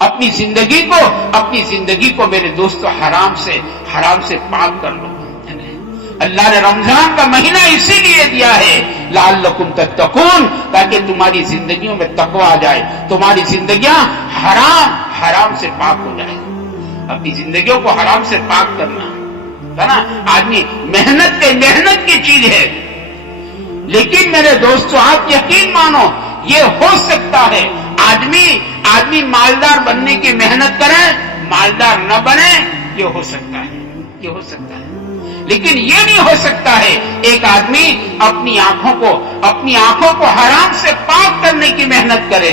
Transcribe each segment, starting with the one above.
اپنی زندگی کو میرے دوستو حرام سے پاک کر لو. اللہ نے رمضان کا مہینہ اسی لیے دیا ہے لعلکم تتقون، تاکہ تمہاری زندگیوں میں تقوی آ جائے، تمہاری زندگیاں حرام سے پاک ہو جائے. اپنی زندگیوں کو حرام سے پاک کرنا ہے نا. آدمی محنت کی چیز ہے، لیکن میرے دوستو آپ یقین مانو یہ ہو سکتا ہے. آدمی مالدار بننے کی محنت کرے، مالدار نہ بنے، یہ ہو سکتا ہے. لیکن یہ نہیں ہو سکتا ہے ایک آدمی اپنی آنکھوں کو حرام سے پاک کرنے کی محنت کرے،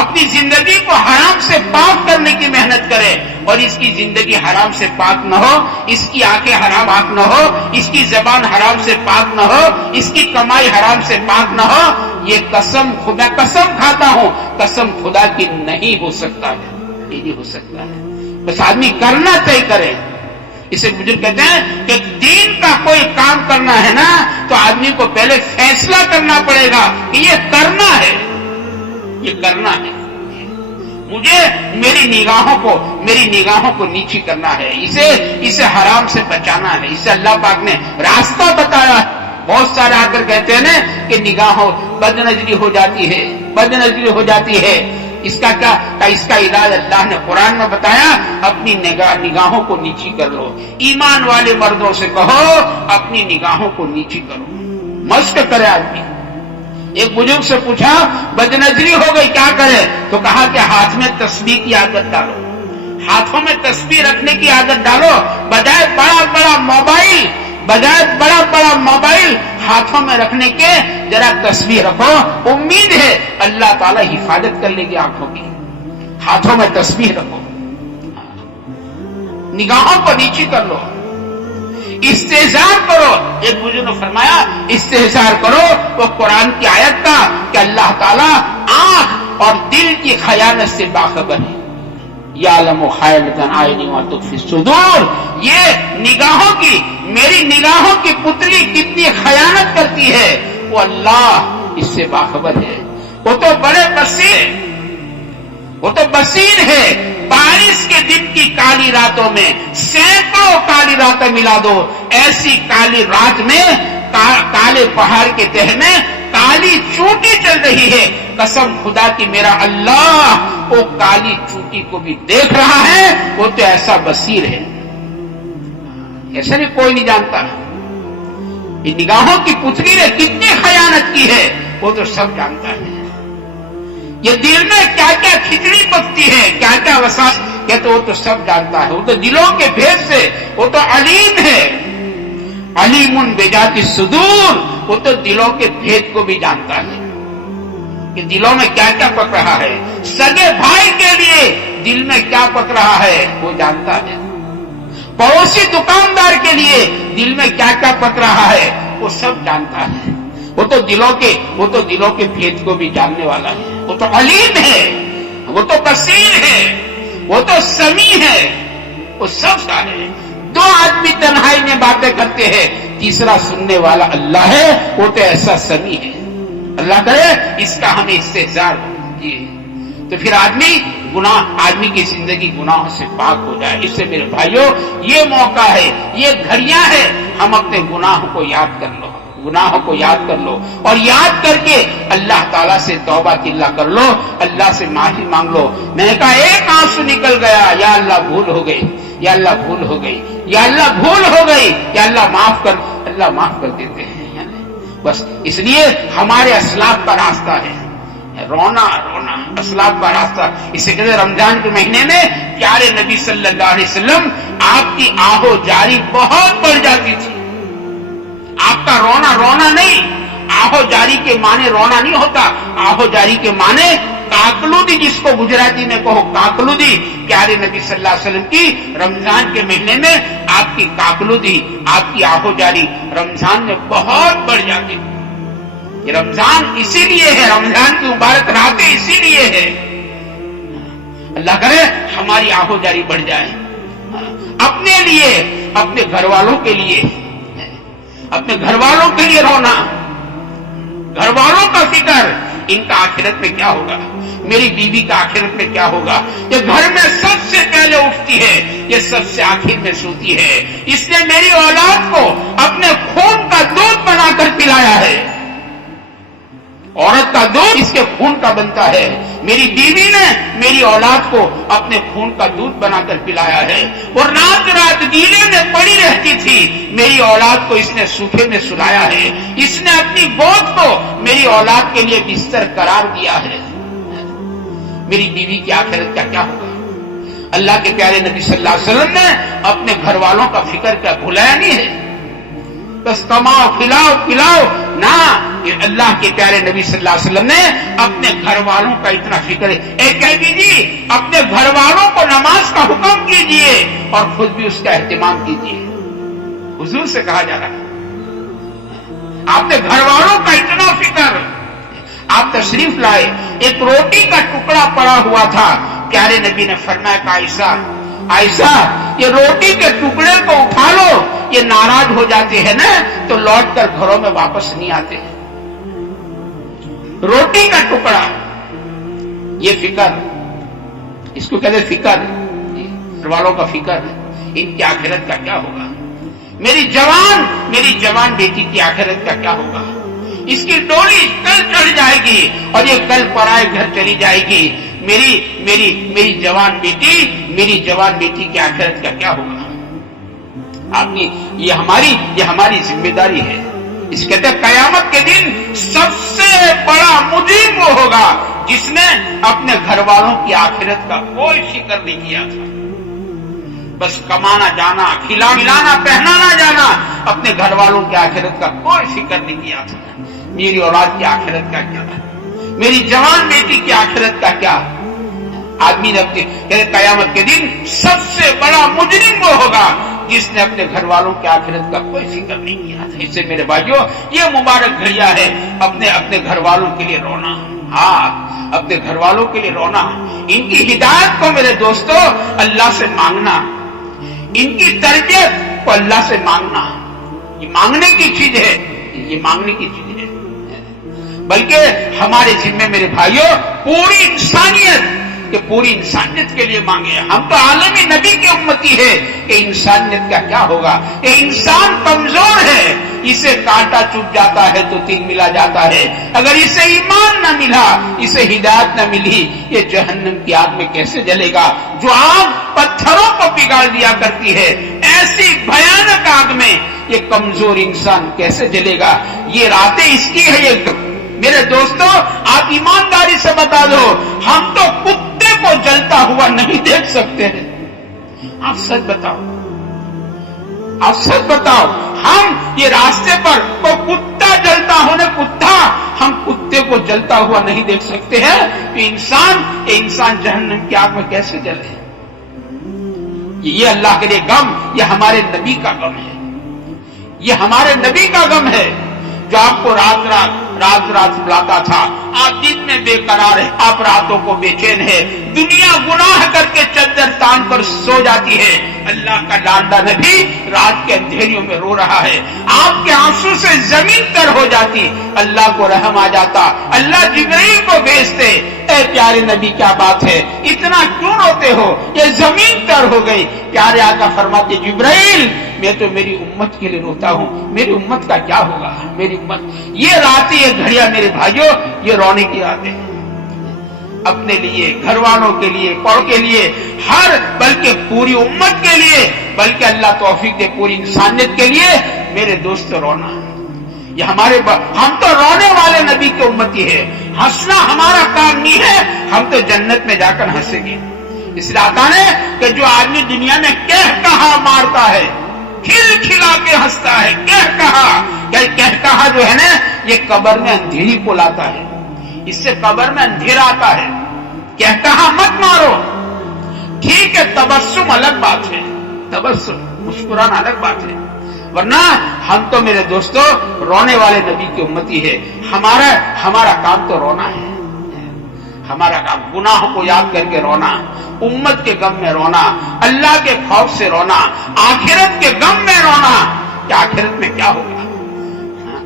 اپنی زندگی کو حرام سے پاک کرنے کی محنت کرے، اور اس کی زندگی حرام سے پاک نہ ہو، اس کی آنکھیں حرام پاک نہ ہو، اس کی زبان حرام سے پاک نہ ہو، اس کی کمائی حرام سے پاک نہ ہو. یہ قسم کھاتا ہوں، قسم خدا کی نہیں ہو سکتا ہے، یہ نہیں ہو سکتا ہے. بس آدمی کرنا طے کرے. اسے بزرگ کہتے ہیں کہ دین کا کوئی کام کرنا ہے نا تو آدمی کو پہلے فیصلہ کرنا پڑے گا کہ یہ کرنا ہے. مجھے میری نگاہوں کو نیچی کرنا ہے، اسے حرام سے بچانا ہے. اسے اللہ پاک نے راستہ بتایا ہے. بہت سارے آ کر کہتے ہیں نا کہ نگاہوں بد نظری ہو جاتی ہے. اس کا علاج اللہ نے قرآن میں بتایا. اپنی نگاہوں کو نیچی کر لو. ایمان والے مردوں سے کہو اپنی نگاہوں کو نیچی کرو، مشق کرے آدمی. ایک بزرگ سے پوچھا بد نظری ہو گئی کیا کرے؟ تو کہا کہ ہاتھ میں تسبیح کی عادت ڈالو، ہاتھوں میں تسبیح رکھنے کی عادت ڈالو. بجائے بڑا موبائل ہاتھوں میں رکھنے کے ذرا تسبیح رکھو. امید ہے اللہ تعالیٰ حفاظت کر لے گی آنکھوں کی. ہاتھوں میں تسبیح رکھو، نگاہوں کو نیچی کر لو، استحضار کرو. ایک بزرگ نے فرمایا استحضار کرو وہ قرآن کی آیت کا کہ اللہ تعالیٰ آنکھ اور دل کی خیانت سے باخبر ہے. یعلم خائنۃ الأعین وتخفی الصدور. یہ میری نگاہوں کی پتلی کتنی خیانت کرتی ہے وہ اللہ اس سے باخبر ہے. وہ تو بصیر ہے. بارش کے دن کی کالی راتوں میں سینکڑوں کالی راتیں ملا دو، ایسی کالی رات میں کالے پہاڑ کے تہ میں کالی چوٹی چل رہی ہے. قسم خدا کی میرا اللہ وہ کالی چوٹی کو بھی دیکھ رہا ہے. وہ تو ایسا بصیر ہے، ایسا نہیں کوئی نہیں جانتا. یہ نگاہوں کی پتلی نے کتنی خیانت کی ہے وہ تو سب جانتا ہے. یہ دل میں کیا کیا کھچڑی پکتی ہے، کیا کیا وسواس کہ تو وہ تو سب جانتا ہے. وہ تو دلوں کے بھید سے وہ تو علیم ہے. علیم بذات الصدور. وہ تو دلوں کے بھید کو بھی جانتا ہے کہ دلوں میں کیا کیا پک رہا ہے. سگے بھائی کے لیے دل میں کیا پک رہا ہے وہ جانتا ہے. پڑوسی دکاندار کے لیے دل میں کیا کیا پک رہا ہے وہ سب جانتا ہے. وہ تو دلوں کے بھید کو بھی جاننے والا ہے. وہ تو علیم ہے، وہ تو بصیر ہے، وہ تو سمیع ہے. وہ سب سارے. دو آدمی تنہائی میں باتیں کرتے ہیں، تیسرا سننے والا اللہ ہے. وہ تو ایسا سمیع ہے. اللہ کرے اس کا ہمیں استحضار ہو. تو پھر آدمی کی زندگی گناہوں سے پاک ہو جائے. اس سے میرے بھائیوں یہ موقع ہے، یہ گھڑیاں ہیں. ہم اپنے گناہوں کو یاد کر لو اور یاد کر کے اللہ تعالیٰ سے توبہ تلہ کر لو، اللہ سے معافی مانگ لو. میں نے کہا ایک آنسو نکل گیا، یا اللہ بھول ہو گئی، یا اللہ بھول ہو گئی، یا اللہ بھول ہو گئی، یا اللہ معاف کر دیتے ہیں. بس اس لیے ہمارے اسلاف کا راستہ ہے رونا اسلاف کا راستہ. اسے کہتے ہیں رمضان کے مہینے میں پیارے نبی صلی اللہ علیہ وسلم آپ کی آہو جاری بہت بڑھ جاتی تھی. آپ کا رونا نہیں، آہو جاری کے معنی رونا نہیں ہوتا. آہو جاری کے معنی کاکلودی، جس کو گجراتی میں کہو کاکلودی. پیارے نبی صلی اللہ علیہ وسلم کی رمضان کے مہینے میں آپ کی کاکلودی، آپ کی آہو جاری رمضان میں بہت بڑھ جاتی. یہ رمضان اسی لیے ہے، رمضان کی مبارک راتیں اسی لیے ہے. اللہ کرے ہماری آہو جاری بڑھ جائے، اپنے لیے، اپنے گھر والوں کے لیے رونا، گھر والوں کا فکر. ان کا آخرت میں کیا ہوگا؟ میری بیوی کا آخرت میں کیا ہوگا؟ یہ گھر میں سب سے پہلے اٹھتی ہے، یہ سب سے آخر میں سوتی ہے، اس نے میری اولاد کو اپنے خون کا دودھ بنا کر پلایا ہے۔ عورت کا دودھ اس کے خون کا بنتا ہے، میری بیوی نے میری اولاد کو اپنے خون کا دودھ بنا کر پلایا ہے، اور رات رات گیلے میں پڑی رہتی تھی، میری اولاد کو اس نے سوکھے میں سلایا ہے، اس نے اپنی گود کو میری اولاد کے لیے بستر قرار دیا ہے۔ میری بیوی کی آخرت کا کیا ہوگا؟ اللہ کے پیارے نبی صلی اللہ علیہ وسلم نے اپنے گھر والوں کا فکر کیا بھلایا نہیں ہے؟ بس کماؤ کھلاؤ پلاؤ نہ، یہ اللہ کے پیارے نبی صلی اللہ علیہ وسلم نے اپنے گھر والوں کا اتنا فکر ہے۔ ایک کہہ دیجیے اپنے گھر والوں کو نماز کا حکم کیجیے اور خود بھی اس کا اہتمام کیجیے، حضور سے کہا جا رہا ہے۔ اپنے گھر والوں کا اتنا فکر، آپ تشریف لائے، ایک روٹی کا ٹکڑا پڑا ہوا تھا، پیارے نبی نے فرمایا کہ عائشہ یہ روٹی کے ٹکڑے کو اٹھا لو، یہ ناراض ہو جاتے ہیں نا تو لوٹ کر گھروں میں واپس نہیں آتے۔ روٹی کا ٹکڑا، یہ فکر، اس کو کہتے فکر، گھر والوں کا فکر، ان کی آخرت کا کیا ہوگا؟ میری جوان بیٹی کی آخرت کا کیا ہوگا؟ اس کی ڈولی کل چڑھ جائے گی اور یہ کل پرائے گھر چلی جائے گی، میری جوان بیٹی کی آخرت کا کیا ہوگا؟ آپ کی یہ ہماری ذمہ داری ہے۔ اس کہتے ہیں قیامت کے دن سب سے بڑا مجرم وہ ہوگا جس نے اپنے گھر والوں کی آخرت کا کوئی فکر نہیں کیا تھا، بس کمانا جانا، کھلانا پہنانا جانا، اپنے گھر والوں کی آخرت کا کوئی فکر نہیں کیا تھا۔ میری اولاد کی آخرت کا کیا تھا؟ میری جوان بیٹی کی آخرت کا کیا؟ آدمی نے اپنے قیامت کے دن سب سے بڑا مجرم وہ ہوگا جس نے اپنے گھر والوں کی آخرت کا کوئی فکر نہیں کیا تھا۔ اس سے میرے بھائیوں یہ مبارک گھڑیاں ہے اپنے گھر والوں کے لیے رونا، ہاں اپنے گھر والوں کے لیے رونا، ان کی ہدایت کو میرے دوستو اللہ سے مانگنا، ان کی تربیت کو اللہ سے مانگنا، یہ مانگنے کی چیز ہے، یہ مانگنے کی چیز ہے، بلکہ ہمارے ذمے میرے بھائیوں پوری انسانیت کے لیے مانگے۔ ہم تو عالمی نبی کی امتی ہے کہ انسانیت کا کیا ہوگا؟ کہ انسان کمزور ہے، اسے کانٹا چپ جاتا ہے تو تیر ملا جاتا ہے، اگر اسے ایمان نہ ملا، اسے ہدایت نہ ملی، یہ جہنم کی آگ میں کیسے جلے گا؟ جو آگ پتھروں کو پگھال دیا کرتی ہے، ایسی بھیانک آگ میں یہ کمزور انسان کیسے جلے گا؟ یہ راتیں اس کی ہے۔ یہ میرے دوستو آپ ایمانداری سے بتا دو، ہم تو کتے کو جلتا ہوا نہیں دیکھ سکتے ہیں، آپ سچ بتاؤ، ہم یہ راستے پر کوئی کتا جلتا ہونے ہم کتے کو جلتا ہوا نہیں دیکھ سکتے ہیں، کہ انسان جہنم کی آگ میں کیسے جلے؟ یہ اللہ کے لیے غم، یہ ہمارے نبی کا غم ہے، یہ ہمارے نبی کا غم ہے جو آپ کو رات بلاتا تھا۔ آپ دن میں بے قرار ہے، آپ راتوں کو بے چین ہے، دنیا گناہ کر کے چادر تان کر سو جاتی ہے، اللہ کا لاڈلا نبی رات کے اندھیریوں میں رو رہا ہے، آپ کے آنسو سے زمین تر ہو جاتی، اللہ کو رحم آ جاتا، اللہ جبرائیل کو بھیجتے، اے پیارے نبی کیا بات ہے، اتنا کیوں روتے ہو؟ یہ زمین تر ہو گئی۔ پیارے آقا فرماتے جبرائیل میں تو میری امت کے لیے روتا ہوں، میری امت کا کیا ہوگا؟ میری امت، یہ راتیں یہ گھڑیاں میرے بھائیوں یہ رونے کی راتیں، اپنے لیے، گھر والوں کے لیے، پڑھ کے لیے، بلکہ پوری امت کے لیے، بلکہ اللہ توفیق دے پوری انسانیت کے لیے میرے دوست رونا۔ یہ ہم تو رونے والے نبی کی امتی ہے، ہنسنا ہمارا کام نہیں ہے، ہم تو جنت میں جا کر ہنسیں گے۔ اس لیے آتا ہے کہ جو آدمی دنیا میں کہا مارتا ہے، کھل کھلا کے ہنستا ہے، کہا جو ہے نا یہ قبر میں اندھیری کو لاتا ہے، اس سے قبر میں اندھیرا آتا ہے۔ کہا مت مارو، ٹھیک ہے تبسم الگ بات ہے، تبسم مسکرانا الگ بات ہے، ورنہ ہم تو میرے دوستو رونے والے نبی کی امتی ہے، ہمارا کام تو رونا ہے، ہمارا کام گناہوں کو یاد کر کے رونا، امت کے غم میں رونا، اللہ کے خوف سے رونا، آخرت کے غم میں رونا کہ آخرت میں کیا ہوگا۔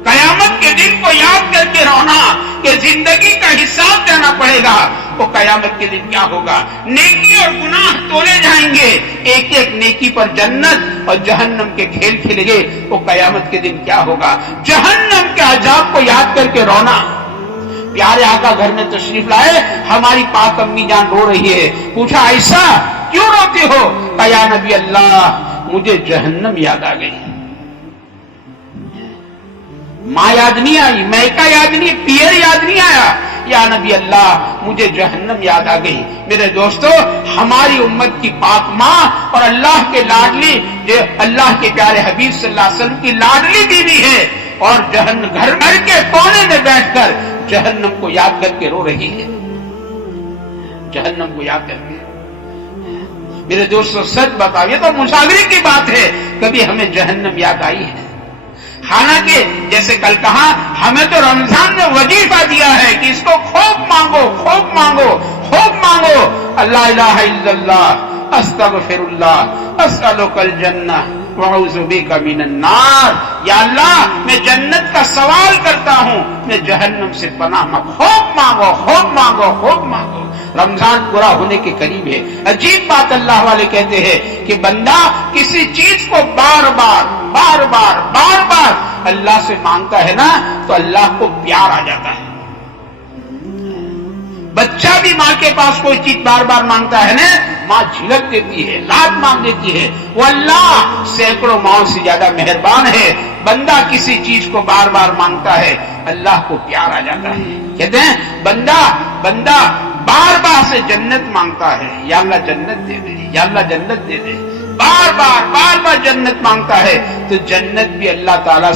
قیامت کے دن کو یاد کر کے رونا کہ زندگی کا حساب دینا پڑے گا. وہ قیامت کے دن کیا ہوگا؟ نیکی اور گناہ تولے جائیں گے، ایک ایک نیکی پر جنت اور جہنم کے کھیل کھیلیں گے. وہ قیامت کے دن کیا ہوگا؟ جہنم کے عذاب کو یاد کر کے رونا. پیارے آقا گھر میں تشریف لائے، ہماری پاک امی جان رو رہی ہے. پوچھا ایسا کیوں روتی ہو؟ یا نبی اللہ مجھے جہنم یاد آ گئی. ماں یاد نہیں آئی، میکا یاد نہیں، پیئر یاد نہیں آیا. یا نبی اللہ مجھے جہنم یاد آ گئی. میرے دوستو، ہماری امت کی پاک ماں اور اللہ کے لاڈلی، اللہ کے پیارے حبیب صلی اللہ علیہ وسلم کی لاڈلی بیوی ہے، اور جہنم گھر کے کونے میں بیٹھ کر جہنم کو یاد کر کے رو رہی ہے. جہنم کو یاد کر کے. میرے دوستو سچ بتاؤ، یہ تو مشاورے کی بات ہے، کبھی ہمیں جہنم یاد آئی ہے؟ حالانکہ جیسے کل کہا، ہمیں تو رمضان میں وظیفہ دیا ہے کہ اس کو خوب مانگو، خوب مانگو، خوب مانگو. اللہ الہ الا اللہ، استغفر اللہ، اسألک الجنہ واعوذ بک من النار. یا اللہ میں جنت کا سوال کرتا ہوں، میں جہنم سے پناہ مانگو. خوب مانگو، خوب مانگو، خوب مانگو. رمضان پورا ہونے کے قریب ہے. عجیب بات اللہ والے کہتے ہیں کہ بندہ کسی چیز کو بار بار بار بار بار بار اللہ سے مانگتا ہے نا تو اللہ کو پیار آ جاتا ہے. بچہ بھی ماں کے پاس کوئی چیز بار بار مانگتا ہے نا، ماں جھلک دیتی ہے، لات مانگ دیتی ہے. وہ اللہ سینکڑوں ماؤں سے زیادہ مہربان ہے. بندہ کسی چیز کو بار بار مانگتا ہے، اللہ کو پیار آ جاتا ہے. کہتے ہیں بندہ بار بار سے جنت مانگتا ہے، یا اللہ جنت دے دے، یا اللہ جنت دے دے. بار بار جنت مانگتا ہے تو جنت بھی اللہ تعالیٰ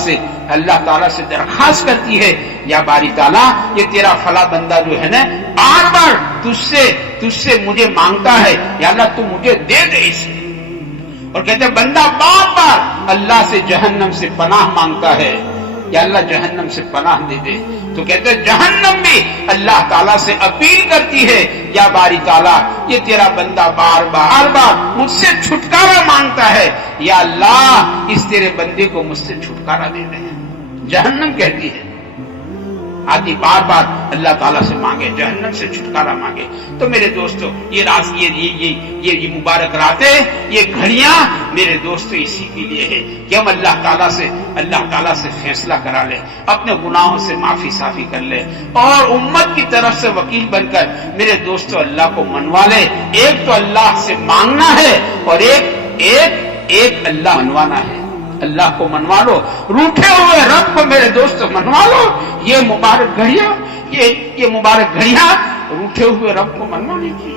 سے درخواست کرتی ہے، یا باری تعالیٰ یہ تیرا فلاں بندہ جو ہے نا بار بار تجھ سے مجھے مانگتا ہے، یا اللہ تو مجھے دے دے اسے. اور کہتے ہیں بندہ بار بار اللہ سے جہنم سے پناہ مانگتا ہے، یا اللہ جہنم سے پناہ دے دے. تو کہتے ہیں جہنم بھی اللہ تعالیٰ سے اپیل کرتی ہے، یا باری تعالیٰ یہ تیرا بندہ بار بار مجھ سے چھٹکارا مانگتا ہے، یا اللہ اس تیرے بندے کو مجھ سے چھٹکارا دے دے. جہنم کہتی ہے آدمی بار بار اللہ تعالیٰ سے مانگے، جہنم سے چھٹکارا مانگے. تو میرے دوستو یہ مبارک راتیں، یہ گھڑیاں میرے دوستو اسی کے لیے ہے کہ ہم اللہ تعالیٰ سے فیصلہ کرا لیں، اپنے گناہوں سے معافی صافی کر لیں، اور امت کی طرف سے وکیل بن کر میرے دوستو اللہ کو منوا لیں. ایک تو اللہ سے مانگنا ہے، اور ایک اللہ منوانا ہے. اللہ کو منوا لو، روٹھے ہوئے رب کو میرے دوست منوا لو. یہ مبارک گھڑیاں روٹھے ہوئے رب کو منوانے کی.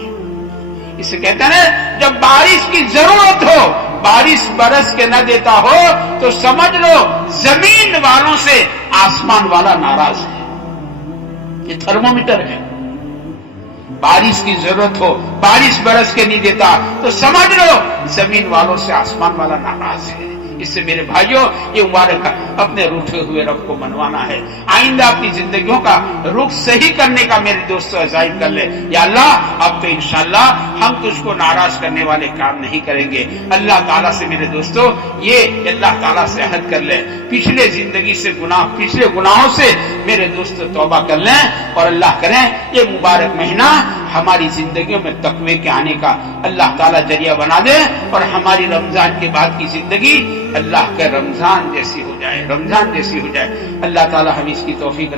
اسے کہتے ہیں جب بارش کی ضرورت ہو، بارش برس کے نہ دیتا ہو تو سمجھ لو زمین والوں سے آسمان والا ناراض ہے. یہ تھرمومیٹر ہے. بارش کی ضرورت ہو، بارش برس کے نہیں دیتا تو سمجھ لو زمین والوں سے آسمان والا ناراض ہے. اس سے میرے بھائیوں یہ مبارک اپنے روٹھے ہوئے رب کو منوانا ہے. آئندہ اپنی زندگیوں کا رخ صحیح کرنے کا میرے دوستوں عزائم کر لے. یا اللہ اب تو انشاءاللہ ہم تجھ کو ناراض کرنے والے کام نہیں کریں گے. اللہ تعالیٰ سے میرے دوستوں یہ اللہ تعالیٰ سے عہد کر لیں، پچھلے زندگی سے پچھلے گناہوں سے میرے دوستوں توبہ کر لیں، اور اللہ کریں یہ مبارک مہینہ ہماری زندگیوں میں تقوی کے آنے کا اللہ تعالیٰ ذریعہ بنا دے، اور ہماری رمضان کے بعد کی زندگی اللہ کے رمضان جیسی ہو جائے. اللہ تعالیٰ ہم اس کی توفیق